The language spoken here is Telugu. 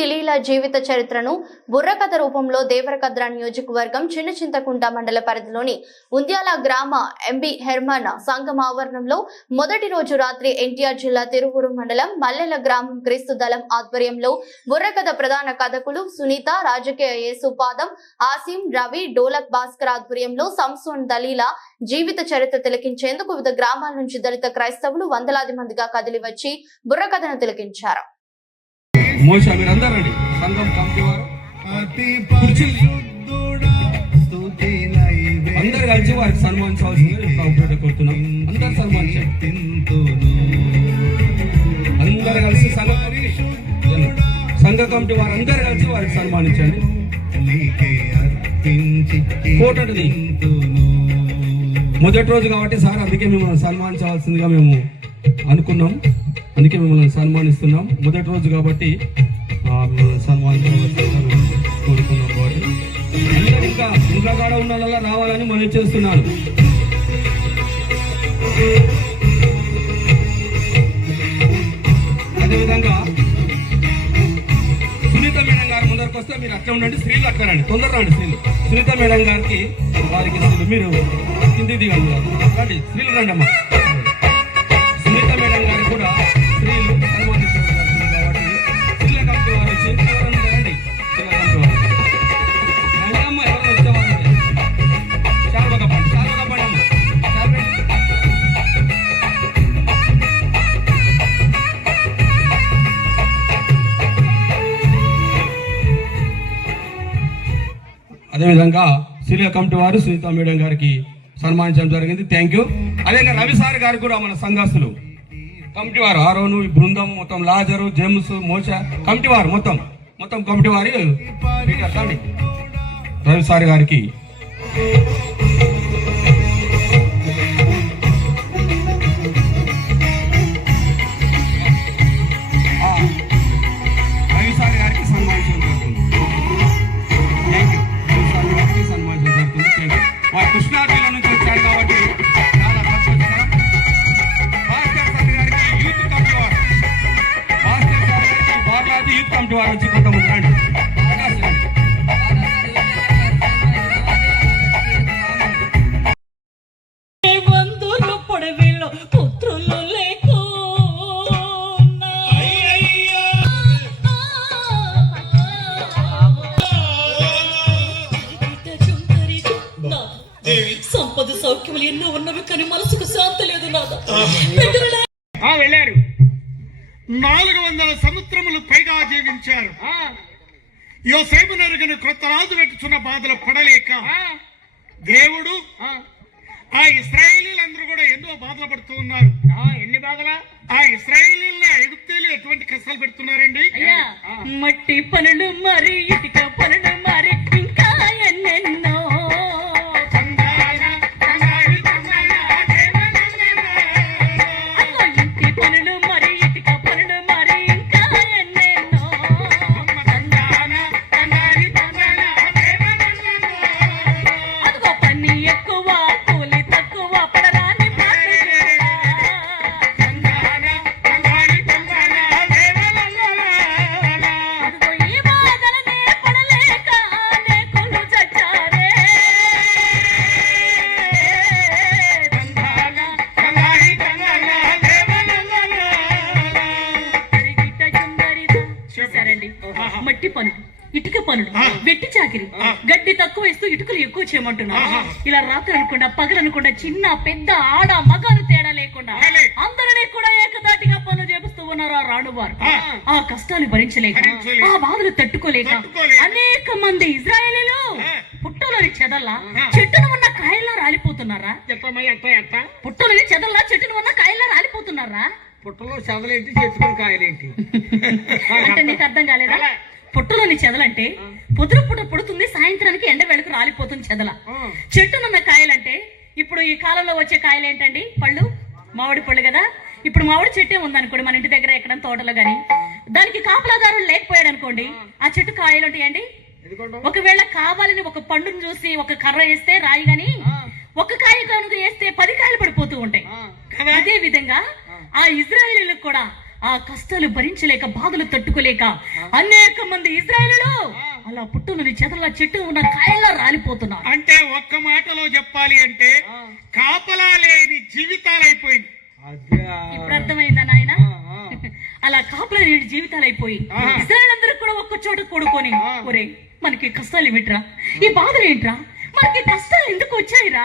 దిలీల జీవిత చరిత్రను బుర్రకథ రూపంలో దేవరకద్ర నియోజకవర్గం చిన్నచింతకుంట మండల పరిధిలోని ఉంద్యాల గ్రామ ఎంబి హెర్మన్ సంఘం ఆవరణంలో మొదటి రోజు రాత్రి ఎన్టీఆర్ జిల్లా తిరువూరు మండలం మల్లెల గ్రామం క్రీస్తు దళం ఆధ్వర్యంలో బుర్రకథ ప్రధాన కథకులు సునీత, రాజకీయ యేసుపాదం, ఆసిం, రవి, డోలక్ భాస్కర్ ఆధ్వర్యంలో సంసోన్ దలీల జీవిత చరిత్ర తిలకించేందుకు వివిధ గ్రామాల నుంచి దళిత క్రైస్తవులు వందలాది మందిగా కదిలి వచ్చి బుర్రకథను తిలకించారు. అందరు కలిసి వారికి సన్మానించవలసిందిగా కోరుతున్నాం. అందరు సన్మానించండి. అందరు కలిసి సంఘ కమిటీ వారు అందరు కలిసి వారికి సన్మానించండి. ఫోటోది మొదటి రోజు కాబట్టి సార్ అందుకే మిమ్మల్ని సన్మానించవలసిందిగా మేము అనుకున్నాం. అందుకే మిమ్మల్ని సన్మానిస్తున్నాం. మొదటి రోజు కాబట్టి సన్మానించవలసిందిగా కోరుకున్నాం. కాబట్టి అందరూ ఇంకా కాడ ఉన్న వాళ్ళ రావాలని మనం చేస్తున్నాను. అదేవిధంగా సునీత మేడం గారు ముందరకు వస్తే మీరు అట్లా ఉండండి, స్త్రీలు అట్లా రండి, తొందర రండి స్త్రీలు. సునీత మేడం గారికి వారికి మీరు కింది దిగండి, రండి స్త్రీలు రండి అమ్మా. సునీత మేడం గారు కూడా స్త్రీలు సన్మానించారు కాబట్టి స్త్రీల కమిటీ వారు వచ్చి రండి. స్త్రీల కమిటీ వారు రండి అమ్మ. ఎవరు వచ్చేవారు చాలా కప్పండి, చాలా కప్పండి అమ్మ. అదేవిధంగా స్త్రీల కమిటీ వారు సునీత మేడం గారికి సన్మానించడం జరిగింది. Thank you. అదేవిధంగా రవి సార్ గారు కూడా మన సంఘస్థులు కమిటీ వారు ఆరోను బృందం మొత్తం లాజరు, జేమ్స్, మోష కమిటీ వారు మొత్తం కమిటీ వారి రవి సార్ గారికి కృష్ణా జిల్లా నుంచి వచ్చారు కాబట్టి చాలా సంతోషకరం. భాస్కర్ సార్ గారికి యూత్ కమిటీ వారు, భాస్కర్ సార్ గారికి బాలాజీ యూత్ కమిటీ వారు వచ్చి కొంతమంది రండి. సంపద సౌఖ్యములు ఎన్నో ఉన్నవి కానీ మనసుకు శాంతి లేదు. వెళ్ళారు. 400 సంవత్సరములు పైగా జీవించారు. యోసేపు నరుగను క్రొత్త రాజు పెట్టుచున్న బాధలు పడలేక దేవుడు ఆ ఇశ్రాయేలీలందరూ కూడా ఎన్నో బాధలు పడుతూ ఉన్నారు. ఎన్ని బాధలా? ఆ ఇశ్రాయేలీల ఐగుప్తీయులు ఎటువంటి కష్టాలు పెడుతున్నారండి? మట్టి పనులు మరి, ఇటుక పనులు మరి, ఇంకా ఎన్నెన్నో. మట్టి పనులు, ఇటుక పనులు, వెట్టి చాకిరి, గడ్డి తక్కువ వేస్తూ ఇటుకలు ఎక్కువ చేయమంటున్నా. ఇలా రాత్రి అనుకుండా పగలు అనుకుండా చిన్న పెద్ద ఆడ మగారు తేడా లేకుండా అందరినీ కూడా ఏకదాటిగా పనులు చేపిస్తూ ఉన్నారు ఆ రాణువారు. ఆ కష్టాలు భరించలేక, ఆ బాధలు తట్టుకోలేక అనేక మంది ఇజ్రాయేలీలు పుట్టలోని చెదల్లా చెట్టును ఉన్న కాయల్లా రాలిపోతున్నారా? పుట్టలోని చెదల్లా చెట్టును ఉన్న కాయల్లా రాలిపోతున్నారా? పుట్టలో చెదలేంటి, చెట్టుకుని కాయలేంటి అంటే నీకు అర్థం కాలేదా? పుట్టలోని చెదలంటే పొద్దున పూట పుడుతుంది, సాయంత్రానికి ఎండ వెలుగు రాలిపోతుంది చెదల. చెట్టునున్న కాయలంటే ఇప్పుడు ఈ కాలంలో వచ్చే కాయలు ఏంటండి? పళ్ళు, మామిడి పళ్ళు కదా. ఇప్పుడు మామిడి చెట్టే ఉందనుకోండి మన ఇంటి దగ్గర ఎక్కడ తోటలో గాని, దానికి కాపలాదారులు లేకపోయాడు అనుకోండి, ఆ చెట్టు కాయలు ఉంటాయండి. ఒకవేళ కావాలని ఒక పండును చూసి ఒక కర్ర వేస్తే రాయి గాని ఒక కాయ కనుక వేస్తే 10 కాయలు పడిపోతూ ఉంటాయి. అదే విధంగా ఆ ఇజ్రాయేలీలకు కూడా ఆ కష్టాలు భరించలేక బాధలు తట్టుకోలేక అనేక మంది ఇజ్రాయేలులు అలా పుట్టులని చెదల చెట్టు ఉన్న కాయలా రాలిపోతున్నారు. అంటే ఒక్క మాటలో చెప్పాలి అంటే కాపలా లేని జీవితాలు అయిపోయింది. ఇప్పుడు అర్థమైందా నాయన? అలా కాపలా లేని జీవితాలు అయిపోయి ఇజ్రాయేల్ అందరూ కూడా ఒక్క చోట కూడుకొని, ఒరే మనకి కష్టాలు ఏమిట్రా, ఈ బాధలు ఏంట్రా, మనకి కష్టాలు ఎందుకు వచ్చాయిరా?